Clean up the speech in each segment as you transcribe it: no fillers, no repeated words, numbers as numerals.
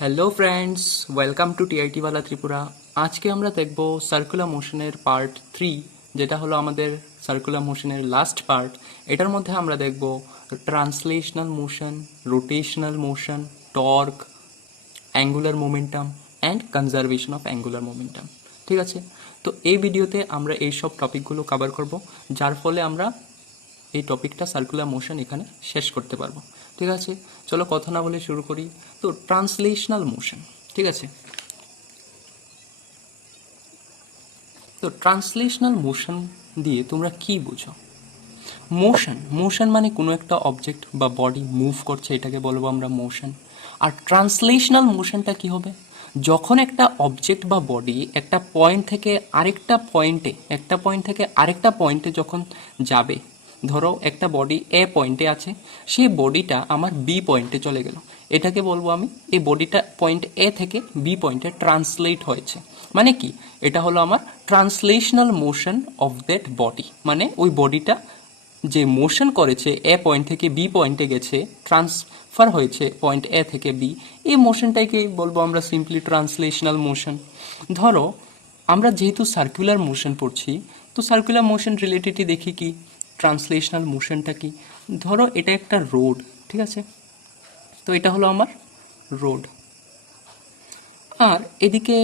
Hello friends, welcome to TIT ওয়ালা ত্রিপুরা। আজকে আমরা দেখব সার্কুলার মোশনের পার্ট 3, যেটা হলো আমাদের সার্কুলার মোশনের লাস্ট পার্ট। এটার মধ্যে আমরা দেখব translational motion, rotational motion, torque, angular momentum and conservation of angular momentum. ঠিক আছে, তো এই ভিডিওতে আমরা এই সব টপিকগুলো কভার করব, যার ফলে আমরা এই টপিকটা সার্কুলার মোশন এখানে শেষ করতে পারবো। ঠিক আছে, চলো কথা না বলে শুরু করি। তো ট্রান্সলেশনাল মোশন, ঠিক আছে। তো ট্রান্সলেশনাল মোশন দিয়ে তোমরা কি বুঝো? মোশন মানে কোনো একটা অবজেক্ট বা বডি মুভ করছে, এটাকে বলবো আমরা মোশন। আর ট্রান্সলেশনাল মোশনটা কি হবে? যখন একটা অবজেক্ট বা বডি একটা পয়েন্ট থেকে আরেকটা পয়েন্টে যখন যাবে, ধরো একটা বডি এ পয়েন্টে আছে, সেই বডিটা আমার বি পয়েন্টে চলে গেল, এটাকে বলবো আমি এই বডিটা পয়েন্ট এ থেকে বি পয়েন্টে ট্রান্সলেট হয়েছে। মানে কি? এটা হলো আমার translational motion of that body. মানে ওই বডিটা যে মোশন করেছে, এ পয়েন্ট থেকে বি পয়েন্টে গেছে, ট্রান্সফার হয়েছে পয়েন্ট এ থেকে বি, এই মোশনটাকে বলবো আমরা সিম্পলি ট্রান্সলেশনাল মোশন। ধরো আমরা যেহেতু সার্কুলার মোশন পড়ছি, তো সার্কুলার মোশন রিলেটেডই দেখি কি ট্রান্সলেশনাল মোশনটা কি। ধরো এটা একটা রোড, ঠিক আছে, তো এটা হলো আমার রোড। আর এদিকে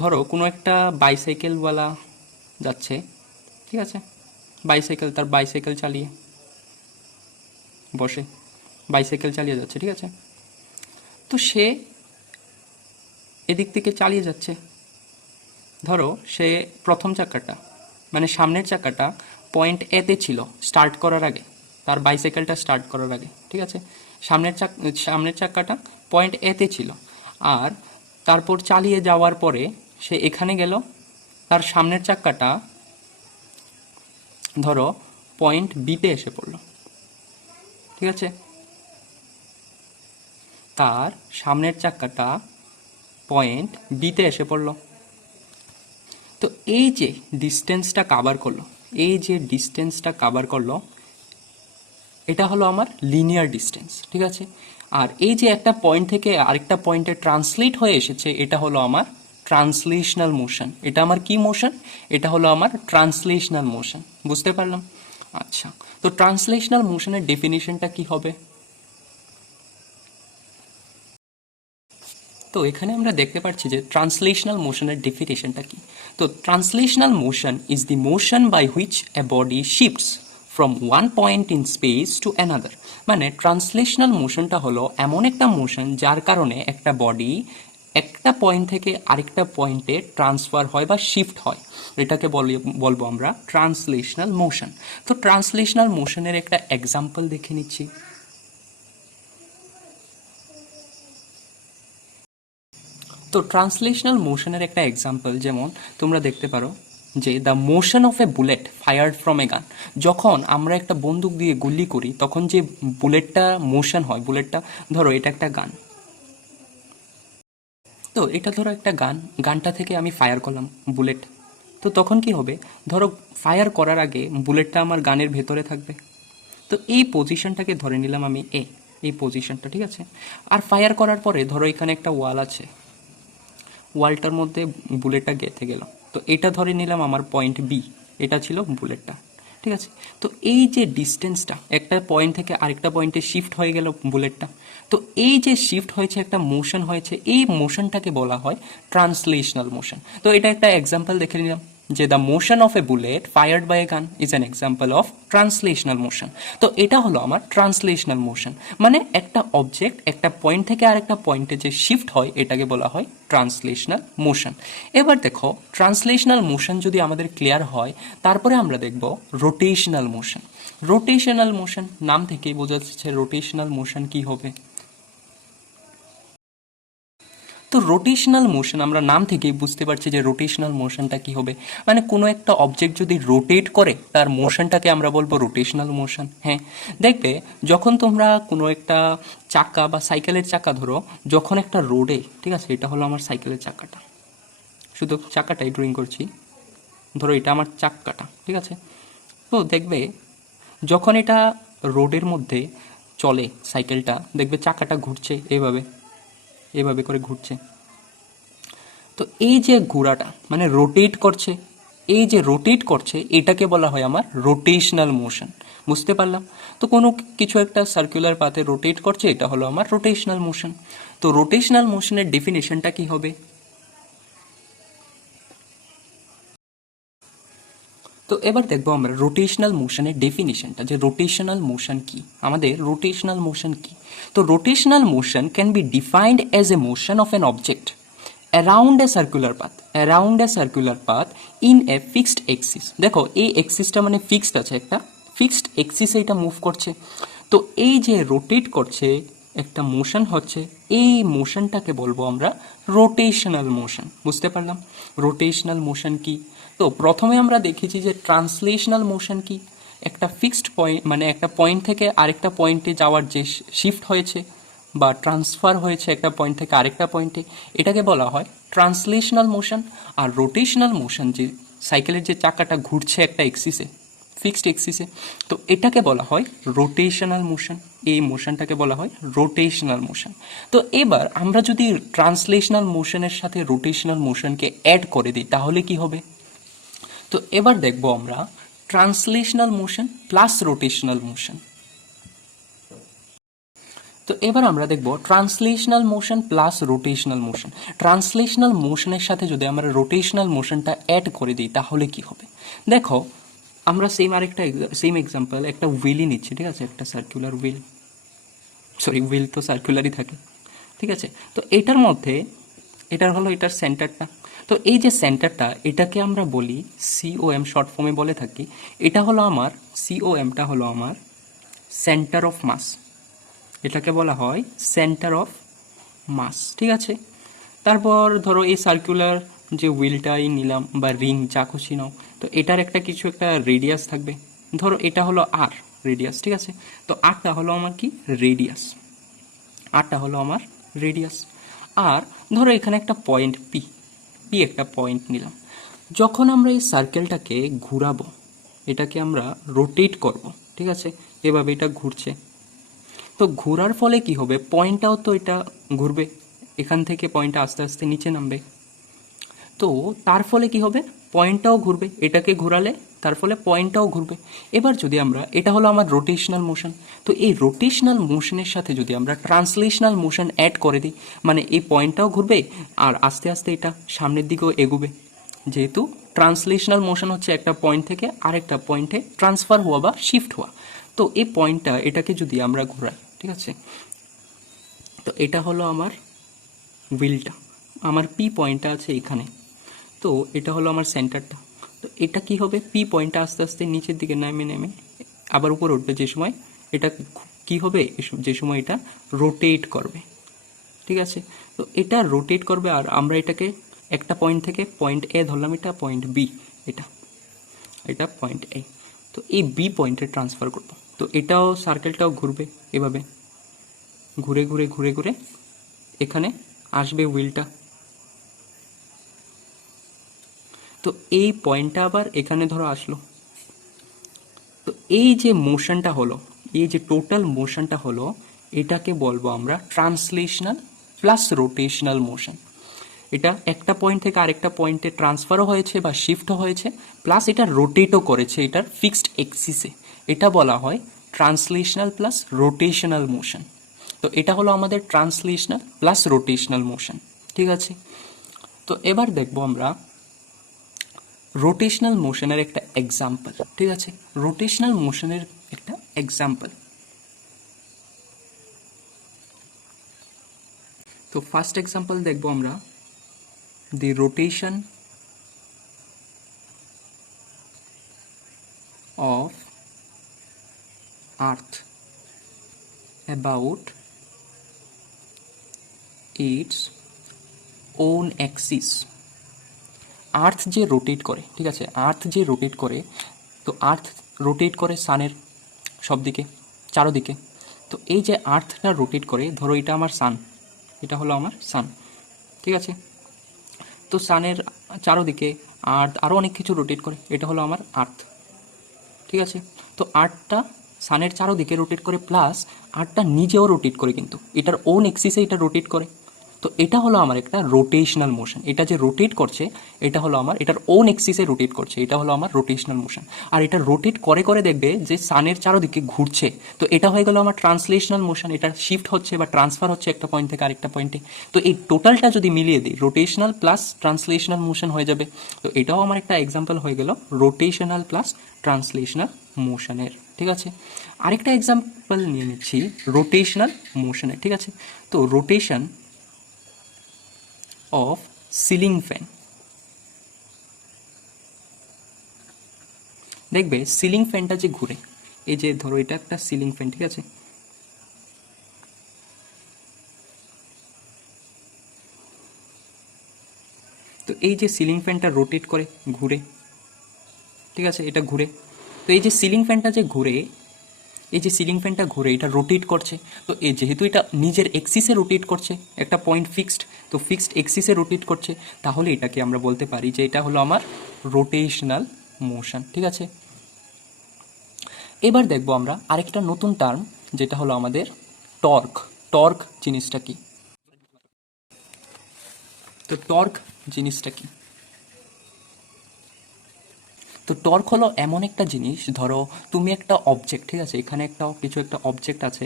ধরো কোনো একটা বাইসাইকেলওয়ালা যাচ্ছে, ঠিক আছে, তার বাইসাইকেল চালিয়ে বসে বাইসাইকেল চালিয়ে যাচ্ছে, ঠিক আছে। তো সে এদিক থেকে চালিয়ে যাচ্ছে। ধরো সে প্রথম চাকাটা মানে সামনের চাকাটা পয়েন্ট এতে ছিল স্টার্ট করার আগে, তার বাইসাইকেলটা স্টার্ট করার আগে, ঠিক আছে। সামনের চাকাটা পয়েন্ট এতে ছিল, আর তারপর চালিয়ে যাওয়ার পরে সে এখানে গেল, তার সামনের চাকাটা ধরো পয়েন্ট বিতে এসে পড়লো, ঠিক আছে। তার সামনের চাকাটা পয়েন্ট বিতে এসে পড়লো। তো এই যে ডিস্টেন্সটা কাভার করলো, এটা হলো আমার লিনিয়ার ডিস্টেন্স, ঠিক আছে। আর এই যে একটা পয়েন্ট থেকে আরেকটা পয়েন্টে ট্রান্সলেট হয়ে এসেছে, এটা হলো আমার ট্রান্সলেশনাল মোশন। এটা আমার কি মোশন? এটা হলো আমার ট্রান্সলেশনাল মোশন। বুঝতে পারলাম? আচ্ছা, তো ট্রান্সলেশনাল মোশনের ডেফিনিশনটা কি হবে? তো এখানে আমরা দেখতে পাচ্ছি যে ট্রান্সলেশনাল মোশনের ডেফিনেশনটা কি। তো translational motion is the motion by which a body shifts from one point in space to another. মানে ট্রান্সলেশনাল মোশনটা হলো এমন একটা মোশন যার কারণে একটা বডি একটা পয়েন্ট থেকে আরেকটা পয়েন্টে ট্রান্সফার হয় বা শিফট হয়, এটাকে বলবো আমরা ট্রান্সলেশনাল মোশন। তো ট্রান্সলেশনাল মোশনের একটা এক্সাম্পল দেখে নিচ্ছি। তো ট্রান্সলেশনাল মোশনের একটা এক্সাম্পল যেমন তোমরা দেখতে পারো যে the motion of a bullet fired from a গান। যখন আমরা একটা বন্দুক দিয়ে গুলি করি, তখন যে বুলেটটা মোশন হয়, বুলেটটা ধরো এটা একটা গান, তো এটা ধরো একটা গানটা থেকে আমি ফায়ার করলাম বুলেট, তো তখন কি হবে? ধরো ফায়ার করার আগে বুলেটটা আমার গানের ভেতরে থাকবে, তো এই পজিশনটাকে ধরে নিলাম আমি এই পজিশনটা, ঠিক আছে। আর ফায়ার করার পরে ধরো এখানে একটা ওয়াল আছে, ওয়ালটার মধ্যে বুলেটটা গেঁথে গেল, তো এটা ধরে নিলাম আমার পয়েন্ট বি, এটা ছিল বুলেটটা, ঠিক আছে। তো এই যে ডিস্টেন্সটা একটা পয়েন্ট থেকে আরেকটা পয়েন্টে শিফট হয়ে গেল বুলেটটা, তো এই যে শিফট হয়েছে, একটা মোশন হয়েছে, এই মোশনটাকে বলা হয় ট্রান্সলেশনাল মোশন। তো এটা একটা এক্সাম্পল দেখে নিলাম যে the motion of a bullet fired by a gun is an example of translational motion. তো এটা হলো আমার ট্রান্সলেশনাল মোশন, মানে একটা অবজেক্ট একটা পয়েন্ট থেকে আরেকটা পয়েন্টে যে শিফট হয়, এটাকে বলা হয় ট্রান্সলেশনাল মোশন। এবার দেখো ট্রান্সলেশনাল মোশন যদি আমাদের ক্লিয়ার হয়, তারপরে আমরা দেখব রোটেশনাল মোশন। রোটেশনাল মোশন নাম থেকেই বোঝা যাচ্ছে রোটেশনাল মোশন কি হবে। তো রোটেশনাল মোশন আমরা নাম থেকেই বুঝতে পারছি যে রোটেশনাল মোশনটা কি হবে। মানে কোনো একটা অবজেক্ট যদি রোটেট করে, তার মোশনটাকে আমরা বলবো রোটেশনাল মোশন। হ্যাঁ, দেখবে যখন তোমরা কোনো একটা চাকা বা সাইকেলের চাকা ধরো, যখন একটা রোডে, ঠিক আছে, এটা হলো আমার সাইকেলের চাকাটা, শুধু চাকাটাই ড্রয়িং করছি, ধরো এটা আমার চাকাটা, ঠিক আছে। তো দেখবে যখন এটা রোডের মধ্যে চলে সাইকেলটা, দেখবে চাকাটা ঘুরছে এভাবে, এভাবে করে ঘুরছে। তো এই যে ঘোরাটা মানে রোটেট করছে, এই যে রোটেট করছে এটাকে বলা হয় আমার রোটেশনাল মোশন। বুঝতে পারলাম? তো কোনো কিছু একটা সার্কুলার পাথে রোটেট করছে, এটা হলো আমার রোটেশনাল মোশন। তো রোটেশনাল মোশনের ডেফিনেশনটা কি হবে? তো এবার দেখবো আমরা রোটেশনাল মোশনের ডেফিনিশনটা, যে রোটেশনাল মোশন কি, আমাদের রোটেশনাল মোশন কি। তো rotational motion can be defined as a motion of an object around A circular path, around A circular path in a fixed axis. দেখো এই এক্সিসটা মানে ফিক্সড আছে, একটা ফিক্সড এক্সিসে এটা মুভ করছে। তো এই যে রোটেট করছে একটা মোশন হচ্ছে, এই মোশনটাকে বলবো আমরা রোটেশনাল মোশন। বুঝতে পারলাম রোটেশনাল মোশন কি? তো প্রথমে আমরা দেখেছি যে ট্রান্সলেশনাল মোশন কি, একটা ফিক্সড পয়েন্ট মানে একটা পয়েন্ট থেকে আরেকটা পয়েন্টে যাওয়ার যে শিফট হয়েছে বা ট্রান্সফার হয়েছে একটা পয়েন্ট থেকে আরেকটা পয়েন্টে, এটাকে বলা হয় ট্রান্সলেশনাল মোশন। আর রোটেশনাল মোশন, যে সাইকেলের যে চাকাটা ঘুরছে একটা এক্সিসে, ফিক্সড এক্সিসে, তো এটাকে বলা হয় রোটেশনাল মোশন। এই মোশনটাকে বলা হয় রোটেশনাল মোশন। তো এবার আমরা যদি ট্রান্সলেশনাল মোশনের সাথে রোটেশনাল মোশনকে অ্যাড করে দিই তাহলে কি হবে? তো এবার দেখব আমরা translational motion plus rotational motion. তো এবার আমরা দেখব translational motion plus rotational motion. Translational মোশনের সাথে যদি আমরা রোটেশনাল মোশনটা অ্যাড করে দিই তাহলে কি হবে? দেখো আমরা সেম এক্সাম্পল একটা হুইলই নিচ্ছি, ঠিক আছে, একটা সার্কুলার হুইল, সরি হুইল তো সার্কুলারই থাকে, ঠিক আছে। তো এটার মধ্যে এটার হলো এটার সেন্টারটা। তো এই যে সেন্টারটা এটাকে আমরা বলি সিওএম, শর্ট ফর্মে বলে থাকি। এটা হলো আমার সিওএমটা হলো আমার সেন্টার অফ মাস, এটাকে বলা হয় সেন্টার অফ মাস, ঠিক আছে। তারপর ধরো এই সার্কুলার যে হুইলটাই নিলাম বা রিং যা খুশি নাও, তো এটার একটা কিছু একটা রেডিয়াস থাকবে, ধরো এটা হলো আর রেডিয়াস, ঠিক আছে। তো আরটা হলো আমার কি রেডিয়াস, আরটা হলো আমার রেডিয়াস। আর ধরো এখানে একটা পয়েন্ট পি, পি একটা পয়েন্ট নিলাম। যখন আমরা এই সার্কেলটাকে ঘুরাবো, এটাকে আমরা রোটেট করব, ঠিক আছে, এভাবে এটা ঘুরছে। তো ঘোরার ফলে কি হবে? পয়েন্টটাও তো এটা ঘুরবে, এখান থেকে পয়েন্টটা আস্তে আস্তে নিচে নামবে। তো তার ফলে কি হবে? পয়েন্টটাও ঘুরবে, এটাকে ঘোরালে তার ফলে পয়েন্টটাও ঘুরবে। এবার যদি আমরা, এটা হলো আমার রোটেশনাল মোশন, তো এই রোটেশনাল মোশনের সাথে যদি আমরা ট্রান্সলেশনাল মোশন অ্যাড করে দিই, মানে এই পয়েন্টটাও ঘুরবে আর আস্তে আস্তে এটা সামনের দিকেও এগোবে। যেহেতু ট্রান্সলেশনাল মোশন হচ্ছে একটা পয়েন্ট থেকে আরেকটা পয়েন্টে ট্রান্সফার হওয়া বা শিফট হওয়া। তো এই পয়েন্টটা, এটাকে যদি আমরা ঘোরাই, ঠিক আছে, তো এটা হলো আমার হুইলটা, আমার পি পয়েন্টটা আছে এখানে, তো এটা হলো আমার সেন্টারটা। তো এটা কি হবে? পি পয়েন্টটা আস্তে আস্তে নিচের দিকে নেমে নেমে আবার উপরে উঠবে, যে সময় এটা কি হবে, যে সময় এটা রোটেট করবে, ঠিক আছে। তো এটা রোটেট করবে আর আমরা এটাকে একটা পয়েন্ট থেকে পয়েন্ট এ ধরলাম, এটা পয়েন্ট বি, এটা এটা পয়েন্ট এ, তো এই বি পয়েন্টে ট্রান্সফার করব। তো এটাও সার্কেলটাও ঘুরবে এভাবে, ঘুরে ঘুরে ঘুরে ঘুরে এখানে আসবে হুইলটা। তো এই পয়েন্টটা আবার এখানে ধরো আসলো। তো এই যে মোশনটা হলো, এই যে টোটাল মোশনটা হলো, এটাকে বলবো আমরা ট্রান্সলেশনাল প্লাস রোটেশনাল মোশন। এটা একটা পয়েন্ট থেকে আরেকটা পয়েন্টে ট্রান্সফারও হয়েছে বা শিফটও হয়েছে, প্লাস এটা রোটেটও করেছে এটার ফিক্সড এক্সিসে। এটা বলা হয় ট্রান্সলেশনাল প্লাস রোটেশনাল মোশন। তো এটা হলো আমাদের ট্রান্সলেশনাল প্লাস রোটেশনাল মোশন, ঠিক আছে। তো এবার দেখবো আমরা রোটেশনাল মোশনের একটা এক্সাম্পল, ঠিক আছে, রোটেশনাল মোশনের একটা এক্সাম্পল। তো ফার্স্ট এক্সাম্পল দেখবো আমরা the rotation of earth about its own axis. Earth যে রোটেট করে, ঠিক আছে, আর্থ যে রোটেট করে, তো আর্থ রোটেট করে সানের সব দিকে, চারোদিকে। তো এই যে আর্থটা রোটেট করে, ধরো এটা আমার সান, এটা হলো আমার সান, ঠিক আছে। তো সানের চারোদিকে আর্থ আরও অনেক কিছু রোটেট করে, এটা হলো আমার আর্থ, ঠিক আছে। তো আর্থটা সানের চারোদিকে রোটেট করে, প্লাস আর্থটা নিজেও রোটেট করে, কিন্তু এটার ওন এক্সিসে এটা রোটেট করে। তো তো এটা হলো আমার একটা রোটেশনাল মোশন, এটা যে রোটেট করছে এটা হলো আমার এটার ওন এক্সিসে রোটেট করছে, এটা হলো আমার রোটেশনাল মোশন। আর এটা রোটেট করে করে দেখবে যে সানের চারদিকে ঘুরছে, তো এটা হয়ে গেল আমার ট্রান্সলেশনাল মোশন, এটা শিফট হচ্ছে বা ট্রান্সফার হচ্ছে একটা পয়েন্ট থেকে আরেকটা পয়েন্টে। তো এই টোটালটা যদি মিলিয়ে দিই রোটেশনাল প্লাস ট্রান্সলেশনাল মোশন হয়ে যাবে। তো এটাও আমার একটা এক্সাম্পল হয়ে গেল রোটেশনাল প্লাস ট্রান্সলেশনাল মোশনের, ঠিক আছে। আরেকটা এক্সাম্পল নিয়ে নিচ্ছি রোটেশনাল মোশনের, ঠিক আছে। তো রোটেশন অফ সিলিং ফ্যান, দেখবে সিলিং ফ্যানটা যে ঘুরে, এই যে ধরো এটা একটা সিলিং ফ্যান, ঠিক আছে। তো এই যে সিলিং ফ্যানটা রোটেট করে ঘুরে, ঠিক আছে, এটা ঘুরে। তো এই যে সিলিং ফ্যানটা যে ঘুরে, এই যে সিলিং ফ্যানটা ঘুরে এটা রোটেট করছে, তো এই যেহেতু এটা নিজের এক্সিসে রোটেট করছে, একটা পয়েন্ট ফিক্সড, তো ফিক্সড এক্সিসে রোটেট করছে, তাহলে এটাকে আমরা বলতে পারি যে এটা হলো আমার রোটেশনাল মোশন, ঠিক আছে। এবার দেখবো আমরা আরেকটা নতুন টার্ম, যেটা হলো আমাদের টর্ক। টর্ক জিনিসটা কি? তো টর্ক জিনিসটা কি? তো টর্ক হলো এমন একটা জিনিস, ধরো তুমি একটা অবজেক্ট, ঠিক আছে, এখানে কিছু একটা অবজেক্ট আছে,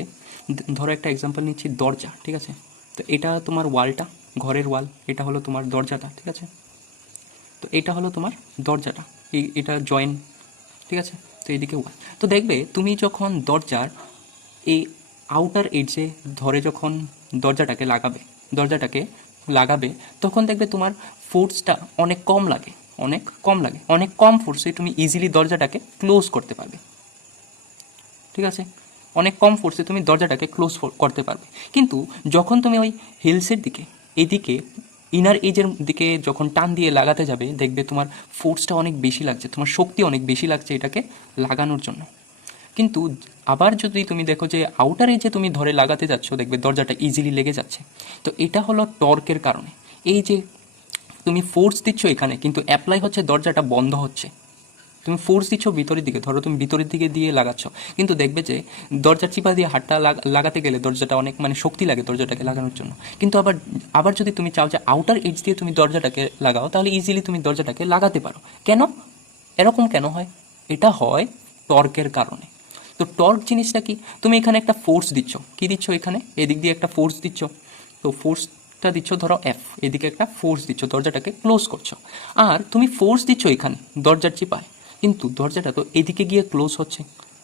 ধরো একটা এক্সাম্পল নিচ্ছি দরজা, ঠিক আছে। তো এটা তোমার ওয়ালটা, ঘরের ওয়াল, এটা হলো তোমার দরজাটা, ঠিক আছে। তো এটা হলো তোমার দরজাটা, এটা জয়েন, ঠিক আছে। তো এইদিকে ওয়াল, তো দেখবে তুমি যখন দরজার এই আউটার এডজে ধরে যখন দরজাটাকে লাগাবে দরজাটাকে লাগাবে তখন দেখবে তোমার ফোর্সটা অনেক কম লাগে, অনেক কম লাগে, অনেক কম ফোর্সে তুমি ইজিলি দরজাটাকে ক্লোজ করতে পারবে, ঠিক আছে। অনেক কম ফোর্সে তুমি দরজাটাকে ক্লোজ করতে পারবে। কিন্তু যখন তুমি ওই হিলসের দিকে, এইদিকে ইনার এজের দিকে যখন টান দিয়ে লাগাতে যাবে দেখবে তোমার ফোর্সটা অনেক বেশি লাগছে, তোমার শক্তি অনেক বেশি লাগছে এটাকে লাগানোর জন্য। কিন্তু আবার যদি তুমি দেখো যে আউটার এজে তুমি ধরে লাগাতে যাচ্ছ দেখবে দরজাটা ইজিলি লেগে যাচ্ছে। তো এটা হলো টর্কের কারণে। এই যে তুমি ফোর্স দিচ্ছ এখানে কিন্তু অ্যাপ্লাই হচ্ছে দরজাটা বন্ধ হচ্ছে, তুমি ফোর্স দিচ্ছ ভিতরের দিকে, ধরো তুমি ভিতরের দিকে দিয়ে লাগাচ্ছ, কিন্তু দেখবে যে দরজার চিপা দিয়ে হাতটা লাগাতে গেলে দরজাটা অনেক শক্তি লাগে দরজাটাকে লাগানোর জন্য। কিন্তু আবার আবার যদি তুমি চাও যে আউটার এজ দিয়ে তুমি দরজাটাকে লাগাও তাহলে ইজিলি তুমি দরজাটাকে লাগাতে পারো। কেন এরকম কেন হয়? এটা হয় টর্কের কারণে। তো টর্ক জিনিসটা কি? তুমি এখানে একটা ফোর্স দিচ্ছ, কি দিচ্ছ এখানে এদিক দিয়ে একটা ফোর্স দিচ্ছ, তো ফোর্সটা দিচ্ছ ধরো এফ, এদিকে একটা ফোর্স দিচ্ছ দরজাটাকে ক্লোজ করছো, আর তুমি ফোর্স দিচ্ছ এখানে দরজার চিপায়, কিন্তু দরজাটা তো এদিকে গিয়ে ক্লোজ হচ্ছে।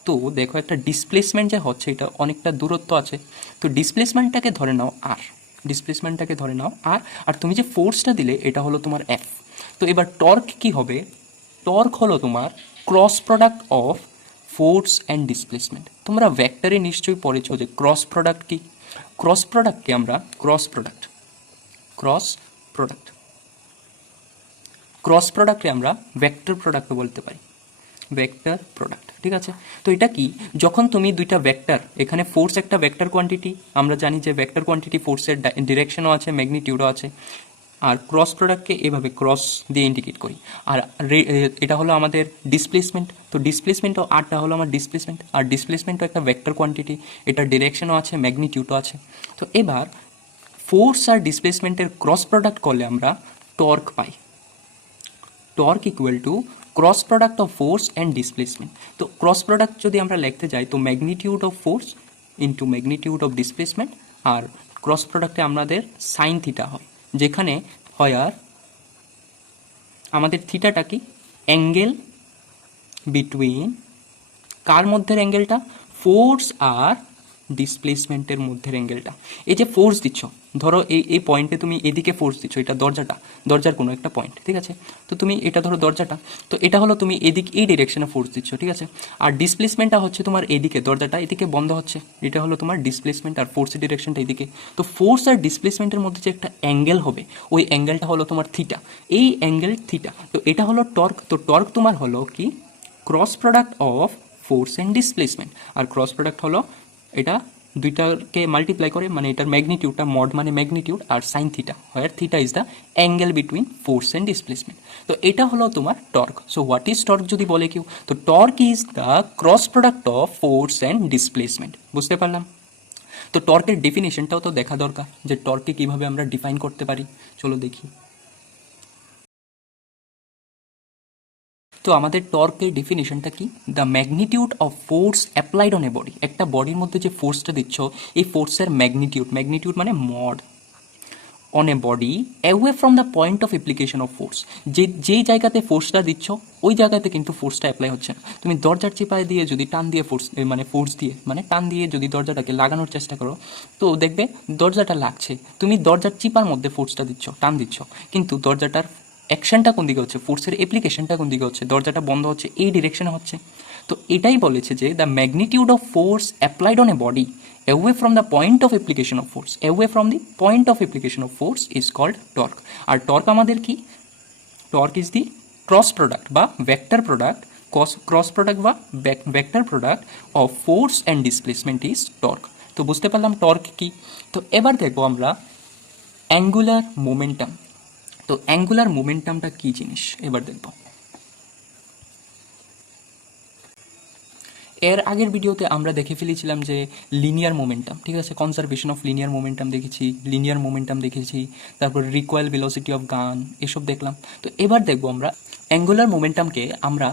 তো দেখো একটা ডিসপ্লেসমেন্ট যে হচ্ছে এটা অনেকটা দূরত্ব আছে, তো ডিসপ্লেসমেন্টটাকে ধরে নাও আর, ডিসপ্লেসমেন্টটাকে ধরে নাও আর, আর তুমি যে ফোর্সটা দিলে এটা হলো তোমার এফ। তো এবার টর্ক কি হবে? টর্ক হলো তোমার cross product of force and displacement. তোমরা ভেক্টরে নিশ্চয়ই পড়েছো যে ক্রস প্রোডাক্ট কি। ক্রস প্রোডাক্টকে আমরা ক্রস প্রোডাক্ট ক্রস প্রোডাক্টে আমরা ভেক্টর প্রোডাক্টও বলতে পারি, ভেক্টর প্রোডাক্ট, ঠিক আছে। তো এটা কি? যখন তুমি দুইটা ভেক্টর, এখানে ফোর্স একটা ভেক্টর কোয়ান্টিটি, আমরা জানি যে ভেক্টর কোয়ান্টিটি ফোর্সের ডিরেকশনও আছে ম্যাগনিটিউডও আছে, আর ক্রস প্রোডাক্টকে এভাবে ক্রস দিয়ে ইন্ডিকেট করি। আর এটা হলো আমাদের ডিসপ্লেসমেন্ট, তো ডিসপ্লেসমেন্টও আরটা হলো আমার ডিসপ্লেসমেন্ট, আর ডিসপ্লেসমেন্টও একটা ভেক্টর কোয়ান্টিটি, এটা ডিরেকশনও আছে ম্যাগনিটিউডও আছে। তো এবার ফোর্স আর ডিসপ্লেসমেন্টের ক্রস প্রোডাক্ট করলে আমরা টর্ক পাই। Torque equal to cross product of force and displacement. তো ক্রস প্রোডাক্ট যদি আমরা লিখতে যাই তো magnitude of force into magnitude of displacement, আর ক্রস প্রোডাক্টে আমাদের সাইন থিটা হয়, যেখানে হয় আর আমাদের থিটাটা কি? অ্যাঙ্গেল বিটুইন কার মধ্যের অ্যাঙ্গেলটা? ফোর্স আর ডিসপ্লেসমেন্টের মধ্যের অ্যাঙ্গেলটা। এই যে ফোর্স দিচ্ছ, ধরো এই পয়েন্টে তুমি এদিকে ফোর্স দিচ্ছ, এটা দরজার কোনো একটা পয়েন্ট, ঠিক আছে। তো তুমি এটা ধরো দরজাটা, তো এটা হলো তুমি এই ডিরেকশনে ফোর্স দিচ্ছ, ঠিক আছে। আর ডিসপ্লেসমেন্টটা হচ্ছে তোমার এদিকে, দরজাটা এদিকে বন্ধ হচ্ছে, এটা হলো তোমার ডিসপ্লেসমেন্ট, আর ফোর্সের ডিরেকশনটা এদিকে। তো ফোর্স আর ডিসপ্লেসমেন্টের মধ্যে যে একটা অ্যাঙ্গেল হবে ওই অ্যাঙ্গেলটা হলো তোমার থিটা, এই অ্যাঙ্গেল থিটা। তো এটা হলো টর্ক। তো টর্ক তোমার হলো কি? Cross product of force and displacement. আর ক্রস প্রোডাক্ট হলো এটা দুইটাকে মাল্টিপ্লাই করে, মানে এটার ম্যাগনিটিউডটা, মড মানে ম্যাগনিটিউড, আর sine theta, where theta is the angle between force and displacement. তো এটা হলো তোমার torque. So what is torque যদি বলে কেউ, তো torque is the cross product of force and displacement. বুঝতে পারলাম? তো তো টর্কের ডেফিনেশনটাও তো দেখা দরকার, যে টর্ককে কীভাবে আমরা ডিফাইন করতে পারি। চলো দেখি। তো আমাদের টর্কের ডেফিনেশনটা কি? The magnitude of force applied on a body. একটা বডির মধ্যে যে ফোর্সটা দিচ্ছ, এই ফোর্সের ম্যাগনিটিউড মানে mod on a body away from the point of application of force. যেই জায়গাতে ফোর্সটা দিচ্ছ ওই জায়গাতে কিন্তু ফোর্সটা অ্যাপ্লাই হচ্ছে না। তুমি দরজার চিপায় দিয়ে যদি টান দিয়ে ফোর্স দিয়ে টান দিয়ে যদি দরজাটাকে লাগানোর চেষ্টা করো, তো দেখবে দরজাটা লাগছে। তুমি দরজার চিপার মধ্যে ফোর্সটা দিচ্ছ, টান দিচ্ছ, কিন্তু দরজাটার অ্যাকশনটা কোন দিকে হচ্ছে, ফোর্সের অ্যাপ্লিকেশনটা কোন দিকে হচ্ছে, দরজাটা বন্ধ হচ্ছে এই ডিরেকশনে হচ্ছে। তো এটাই বলেছে যে the magnitude of force applied on a body away from the point of application of force, away from the point of application of force is called torque. আর টর্ক আমাদের কি? Torque is the cross product বা vector product, cross product বা vector product of force and displacement is torque. তো বুঝতে পারলাম torque কি। তো এবার দেখবো আমরা অ্যাঙ্গুলার মোমেন্টাম। তো অ্যাঙ্গুলার মোমেন্টামটা কি জিনিস এবার দেখব। এর আগের ভিডিওতে আমরা দেখে ফেলেছিলাম যে লিনিয়ার মোমেন্টাম, ঠিক আছে, কনজারভেশন অফ লিনিয়ার মোমেন্টাম দেখেছি, লিনিয়ার মোমেন্টাম দেখেছি, তারপর রিকয়েল ভেলোসিটি অফ গান, এসব দেখলাম। তো এবার দেখবো আমরা অ্যাঙ্গুলার মোমেন্টামকে আমরা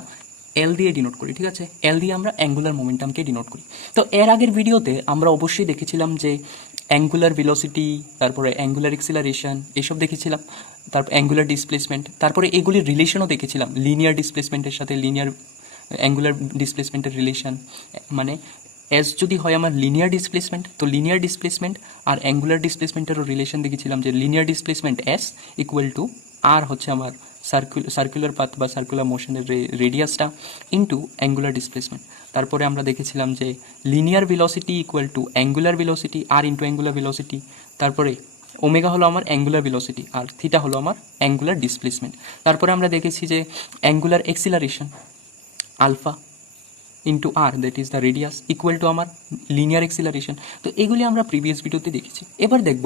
এল দিয়ে ডিনোট করি, ঠিক আছে, এল দিয়ে আমরা অ্যাঙ্গুলার মোমেন্টামকে ডিনোট করি। তো এর আগের ভিডিওতে আমরা অবশ্যই দেখেছিলাম যে অ্যাঙ্গুলার ভেলোসিটি, তারপরে অ্যাঙ্গুলার এক্সিলারেশন, এসব দেখেছিলাম, তারপর অ্যাঙ্গুলার ডিসপ্লেসমেন্ট, তারপরে এগুলির রিলেশনও দেখেছিলাম লিনিয়ার ডিসপ্লেসমেন্টের সাথে লিনিয়ার অ্যাঙ্গুলার ডিসপ্লেসমেন্টের রিলেশন। মানে এস যদি হয় আমার লিনিয়ার ডিসপ্লেসমেন্ট, তো লিনিয়ার ডিসপ্লেসমেন্ট আর অ্যাঙ্গুলার ডিসপ্লেসমেন্টেরও রিলেশন দেখেছিলাম যে linear displacement s equal to r হচ্ছে আমার সার্কুলার পাথ বা সার্কুলার মোশনের রেডিয়াসটা ইন্টু অ্যাঙ্গুলার ডিসপ্লেসমেন্ট। তারপরে আমরা দেখেছিলাম যে linear velocity equal to angular velocity r into angular velocity. তারপরে ওমেগা হলো আমার অ্যাঙ্গুলার ভেলোসিটি আর থিটা হলো আমার অ্যাঙ্গুলার ডিসপ্লেসমেন্ট। তারপরে আমরা দেখেছি যে angular acceleration alpha into R, that is the radius, equal to আমার লিনিয়ার এক্সিলারেশন। তো এগুলি আমরা প্রিভিয়াস ভিডিওতে দেখেছি। এবার দেখব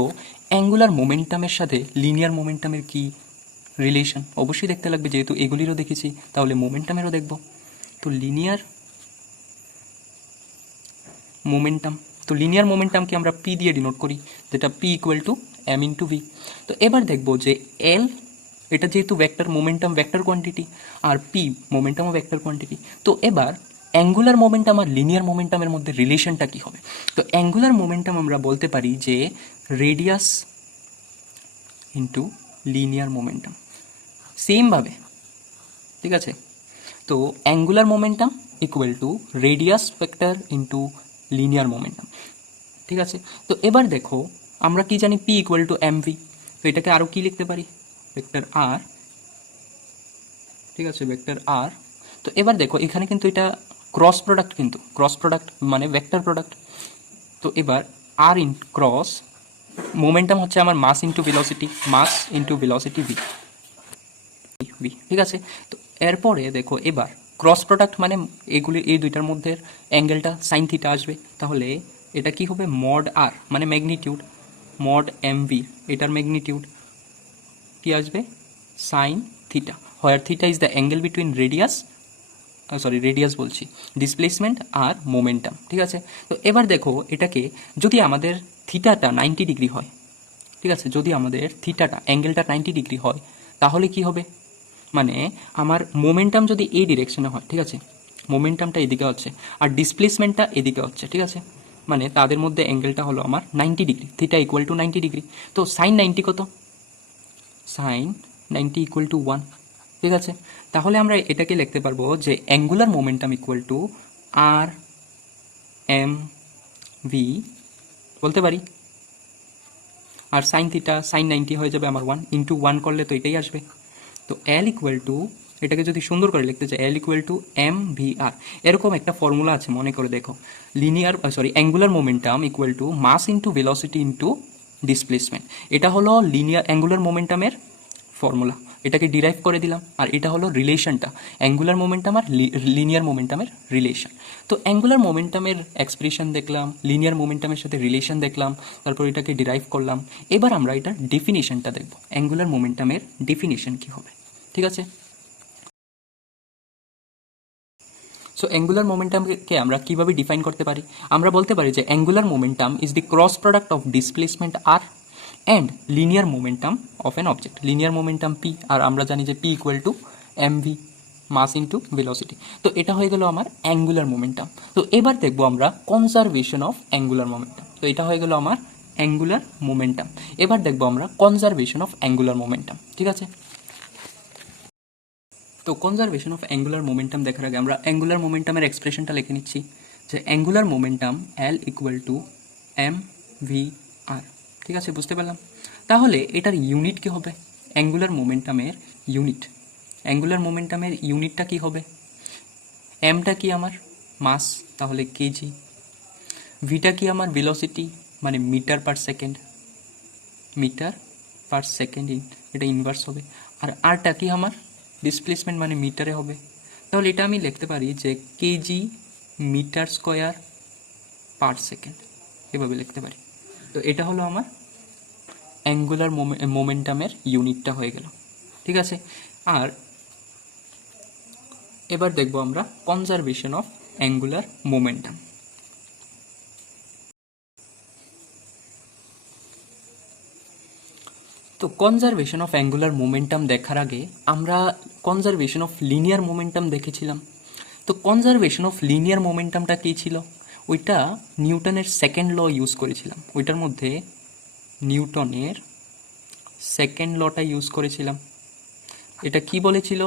অ্যাঙ্গুলার মোমেন্টামের সাথে লিনিয়ার মোমেন্টামের কি রিলেশন। অবশ্যই দেখতে লাগবে, যেহেতু এগুলিরও দেখেছি তাহলে মোমেন্টামেরও দেখব। তো লিনিয়ার মোমেন্টাম, তো লিনিয়ার মোমেন্টামকে আমরা পি দিয়ে ডিনোট করি, যেটা P equal to M into V. তো এবার দেখব যে এল, এটা যেহেতু ভেক্টর মোমেন্টাম ভেক্টর কোয়ান্টিটি, আর পি মোমেন্টামও ভেক্টর কোয়ান্টিটি। তো এবার অ্যাঙ্গুলার মোমেন্টাম আর লিনিয়ার মোমেন্টামের মধ্যে রিলেশনটা কী হবে? তো অ্যাঙ্গুলার মোমেন্টাম আমরা বলতে পারি যে রেডিয়াস ইন্টু লিনিয়ার মোমেন্টাম, সেমভাবে, ঠিক আছে। তো angular momentum equal to radius vector into linear momentum, ঠিক আছে। তো এবার দেখো আমরা কি জানি, P equal to M V. তো এটাকে আরও কী লিখতে পারি, ভেক্টর আর, ঠিক আছে, ভেক্টর আর। তো এবার দেখো এখানে কিন্তু এটা ক্রস প্রোডাক্ট, কিন্তু ক্রস প্রোডাক্ট মানে ভেক্টর প্রোডাক্ট। তো এবার আর ইন ক্রস মোমেন্টাম হচ্ছে আমার mass into velocity, mass into velocity V, V, ঠিক আছে। তো এরপরে দেখো এবার ক্রস প্রোডাক্ট মানে এগুলি, এই দুইটার মধ্যে অ্যাঙ্গেলটা সাইন থিটা আসবে। তাহলে এটা কি হবে, মড আর মানে ম্যাগনিটিউড, মড এম ভি, এটার ম্যাগনিটিউড কি আসবে, sign theta, where theta is the angle between radius বলছি, ডিসপ্লেসমেন্ট আর মোমেন্টাম, ঠিক আছে। তো এবার দেখো এটাকে যদি আমাদের থিটাটা 90 ডিগ্রি হয়, ঠিক আছে, যদি আমাদের থিটাটা অ্যাঙ্গেলটা 90 ডিগ্রি হয়, তাহলে কি হবে, মানে আমার মোমেন্টাম যদি এই ডিরেকশনে হয়, ঠিক আছে, মোমেন্টামটা এদিকে হচ্ছে আর ডিসপ্লেসমেন্টটা এদিকে হচ্ছে, ঠিক আছে, মানে তাদের মধ্যে অ্যাঙ্গেলটা হলো আমার 90 degree, theta equal to 90 degree. তো সাইন 90 কত, সাইন 90 ইকুয়াল টু 1, ঠিক আছে। তাহলে আমরা এটাকে লিখতে পারবো যে angular momentum equal to R M V বলতে পারি, আর সাইন থিটা সাইন 90 হয়ে যাবে আমার 1 ইন্টু 1 করলে তো এটাই আসবে। তো এল ইকুয়াল টু, এটাকে যদি সুন্দর করে লিখতে চাই, L equal to M V R. এরকম একটা ফর্মুলা আছে, মনে করে দেখো, angular momentum equal to mass into velocity into displacement. এটা হলো লিনিয়ার অ্যাঙ্গুলার মোমেন্টামের ফর্মুলা, এটাকে ডিরাইভ করে দিলাম। আর এটা হলো রিলেশনটা, অ্যাঙ্গুলার মোমেন্টাম আর লিনিয়ার মোমেন্টামের রিলেশন। তো অ্যাঙ্গুলার মোমেন্টামের এক্সপ্রেশন দেখলাম, লিনিয়ার মোমেন্টামের সাথে রিলেশন দেখলাম, তারপর এটাকে ডিরাইভ করলাম। এবার আমরা এটার ডেফিনিশনটা দেখব, অ্যাঙ্গুলার মোমেন্টামের ডেফিনিশন কী হবে, ঠিক আছে। সো অ্যাঙ্গুলার মোমেন্টামকে আমরা কিভাবে ডিফাইন করতে পারি? আমরা বলতে পারি যে angular momentum is the cross product of displacement r and linear momentum of an object. Linear momentum p, আর আমরা জানি যে p equal to m v, mass into velocity. তো এটা হয়ে গেল আমার অ্যাঙ্গুলার মোমেন্টাম। তো এবার দেখবো আমরা কনজারভেশন অফ অ্যাঙ্গুলার মোমেন্টাম। তো এটা হয়ে গেল আমার অ্যাঙ্গুলার মোমেন্টাম। এবার দেখবো আমরা কনজারভেশন অফ অ্যাঙ্গুলার মোমেন্টাম। ঠিক আছে, তো কনজারভেশন অফ অ্যাঙ্গুলার মোমেন্টাম দেখার আগে আমরা অ্যাঙ্গুলার মোমেন্টামের এক্সপ্রেশনটা লিখে নিচ্ছি যে angular momentum L equal to M V r. ঠিক আছে, বুঝতে পারলাম। তাহলে এটার ইউনিট কী হবে? অ্যাঙ্গুলার মোমেন্টামের ইউনিট, অ্যাঙ্গুলার মোমেন্টামের ইউনিটটা কী হবে? এমটা কি আমার মাস, তাহলে কেজি। ভিটা কি আমার ভেলোসিটি, মানে metre per second, metre per second এটা ইনভার্স হবে। আর আরটা কি আমার ডিসপ্লেসমেন্ট, মানে মিটারে হবে। তাহলে এটা আমি লিখতে পারি যে KG metre square per second, এভাবে লিখতে পারি। তো এটা হলো আমার অ্যাঙ্গুলার মোমেন্টামের ইউনিটটা হয়ে গেল। ঠিক আছে, আর এবার দেখবো আমরা কনজারভেশন অফ অ্যাঙ্গুলার মোমেন্টাম। তো কনজারভেশন অফ অ্যাঙ্গুলার মোমেন্টাম দেখার আগে আমরা কনজারভেশন অফ লিনিয়ার মোমেন্টাম দেখেছিলাম। তো কনজারভেশন অফ লিনিয়ার মোমেন্টামটা কী ছিল? ওইটা নিউটনের সেকেন্ড ল ইউজ করেছিলাম। ওইটার মধ্যে নিউটনের সেকেন্ড লটা ইউজ করেছিলাম। এটা কি বলেছিল?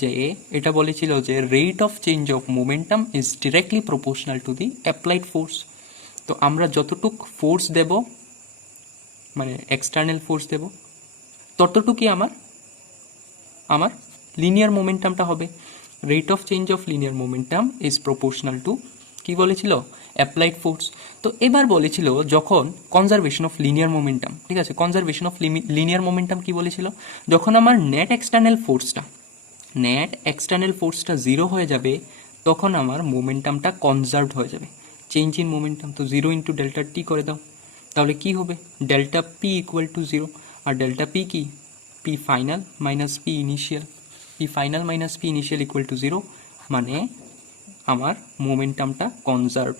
যে এটা বলেছিল যে rate of change of momentum is directly proportional to the applied force. তো আমরা যতটুক ফোর্স দেব, মানে এক্সটার্নাল ফোর্স দেব, ততটুকুই আমার লিনিয়ার মোমেন্টামটা হবে। Rate of change of linear momentum is proportional to, কি বলেছিল? Applied force. তো এবার বলেছিল যখন কনজারভেশন অফ লিনিয়ার মোমেন্টাম, ঠিক আছে, কনজারভেশন অফ লিনিয়ার মোমেন্টাম কি বলেছিল? যখন আমার নেট এক্সটার্নাল ফোর্সটা জিরো হয়ে যাবে, তখন আমার মোমেন্টামটা কনজার্ভড হয়ে যাবে। চেঞ্জ ইন মোমেন্টাম, তো জিরো ইন্টু ডেল্টা টি করে দাও, তাহলে কি হবে? Delta p equal to zero. আর ডেল্টা পি কি? P final minus p initial, p final minus p initial equal to zero, মানে আমার মোমেন্টামটা কনজার্ভড।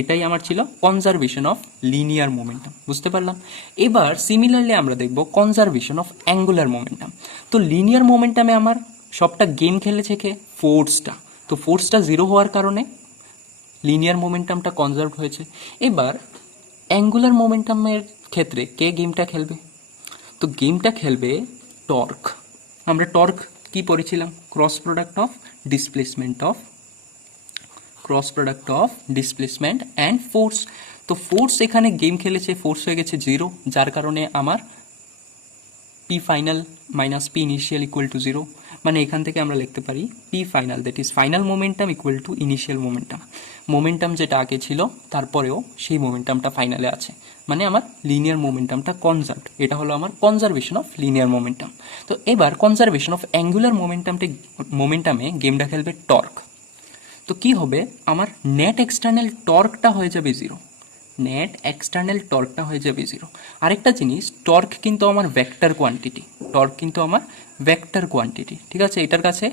এটাই আমার ছিল কনজারভেশন অফ লিনিয়ার মোমেন্টাম, বুঝতে পারলাম। এবার সিমিলারলি আমরা দেখব কনজারভেশন অফ অ্যাঙ্গুলার মোমেন্টাম। তো লিনিয়ার মোমেন্টামে আমার সবটা গেম খেলেছে কে? ফোর্সটা। তো ফোর্সটা জিরো হওয়ার কারণে লিনিয়ার মোমেন্টামটা কনজার্ভ হয়েছে। এবার অ্যাঙ্গুলার মোমেন্টামের ক্ষেত্রে কে গেমটা খেলবে? তো গেমটা খেলবে টর্ক। আমরা টর্ক কি পড়েছিলাম? Cross product of displacement and force. তো ফোর্স এখানে গেম খেলেছে, ফোর্স হয়ে গেছে জিরো, যার কারণে আমার P final minus p initial equal to zero. মানে এখান থেকে আমরা লিখতে পারি P final, that is final momentum equal two initial momentum. Momentum যেটা আগে ছিল তারপরেও সেই মোমেন্টামটা ফাইনালে আছে, মানে আমার লিনিয়ার মোমেন্টামটা কনজার্ভড। এটা হলো আমার কনজারভেশন অফ লিনিয়ার মোমেন্টাম। তো এবার কনজারভেশন অফ অ্যাঙ্গুলার মোমেন্টামে গেমটা খেলবে টর্ক। তো কি হবে? আমার নেট এক্সটার্নাল টর্কটা হয়ে যাবে জিরো, আরেকটা জিনিস, টর্ক কিন্তু আমার ভেক্টর কোয়ান্টিটি, ঠিক আছে। এটার কাছে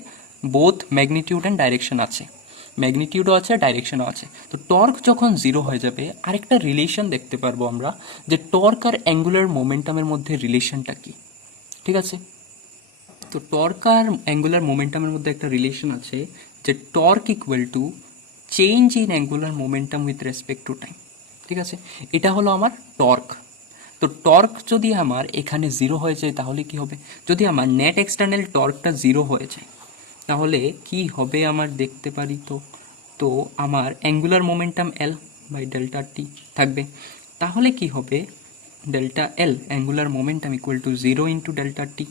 বোথ ম্যাগনিটিউড অ্যান্ড ডাইরেকশন আছে, ম্যাগনিটিউডও আছে, ডাইরেকশনও আছে। তো টর্ক যখন জিরো হয়ে যাবে, আরেকটা রিলেশন দেখতে পারবো আমরা, যে টর্ক আর অ্যাঙ্গুলার মোমেন্টামের মধ্যে রিলেশনটা কি, ঠিক আছে। তো টর্ক আর অ্যাঙ্গুলার মোমেন্টামের মধ্যে একটা রিলেশন আছে, যে torque equal to change in angular momentum with respect to time, ঠিক আছে। এটা হলো আমার টর্ক। তো টর্ক যদি আমার এখানে জিরো হয়ে যায় তাহলে কি হবে? যদি আমার নেট এক্সটার্নাল টর্কটা জিরো হয়ে যায় তাহলে কি হবে আমার দেখতে পারি। তো আমার angular momentum L by delta t থাকবে। তাহলে কি হবে? Delta L angular momentum equal to zero into delta t,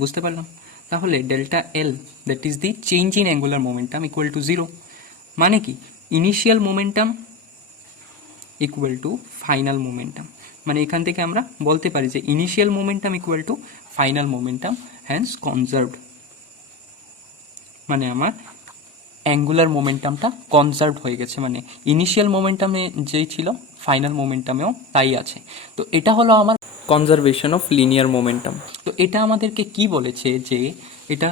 বুঝতে পারলাম। তাহলে delta L, that is the change in angular momentum, equal to zero. মানে কি? Initial momentum equal to final momentum. মানে এখান থেকে আমরা বলতে পারি যে initial momentum equal to final momentum, hence conserved. মানে আমার অ্যাঙ্গুলার মোমেন্টামটা কনজার্ভড হয়ে গেছে, মানে ইনিশিয়াল মোমেন্টামে যেই ছিল ফাইনাল মোমেন্টামেও তাই আছে। তো এটা হলো আমার কনজারভেশন অফ লিনিয়ার মোমেন্টাম। তো এটা আমাদেরকে কি বলেছে? যে এটা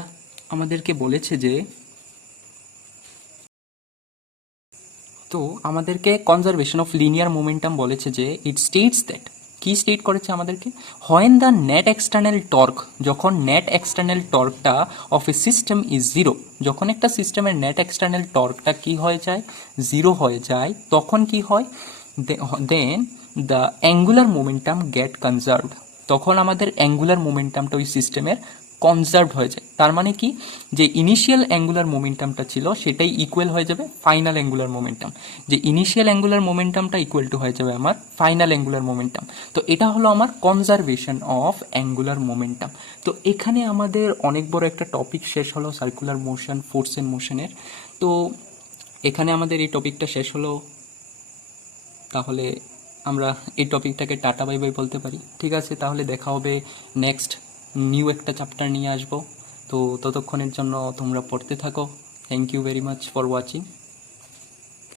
আমাদেরকে বলেছে যে তো আমাদেরকে কনজারভেশন অফ লিনিয়ার মোমেন্টাম বলেছে যে ইট স্টেটস দ্যাট, কি স্টেট করেছে আমাদেরকে, when the net external torque, যখন নেট এক্সটার্নাল টর্কটা of a system is zero, যখন একটা সিস্টেমের নেট এক্সটার্নাল টর্কটা কি হয়ে যায়, জিরো হয়ে যায়, তখন কি হয়, দেন দ্য অ্যাঙ্গুলার মোমেন্টাম গেট কনজার্ভড, তখন আমাদের অ্যাঙ্গুলার মোমেন্টামটা ওই সিস্টেমের কনজার্ভড হয়ে যায়। তার মানে কি, যে ইনিশিয়াল অ্যাঙ্গুলার মোমেন্টামটা ছিল সেটাই ইকুয়াল হয়ে যাবে ফাইনাল অ্যাঙ্গুলার মোমেন্টাম, যে ইনিশিয়াল অ্যাঙ্গুলার মোমেন্টামটা ইকুয়াল টু হয়ে যাবে আমার ফাইনাল অ্যাঙ্গুলার মোমেন্টাম। তো এটা হলো আমার কনজারভেশন অফ অ্যাঙ্গুলার মোমেন্টাম। তো এখানে আমাদের অনেক বড় একটা টপিক শেষ হলো সার্কুলার মোশন, ফোর্স এন্ড মোশনের। তো এখানে আমাদের এই টপিকটা শেষ হলো। তাহলে আমরা এই টপিকটাকে টাটা বাই বাই বলতে পারি। ঠিক আছে, তাহলে দেখা হবে নেক্সট নিউ একটা চ্যাপ্টার নিয়ে আসবো। তো ততক্ষণের জন্য তোমরা পড়তে থাকো। Thank you very much for watching.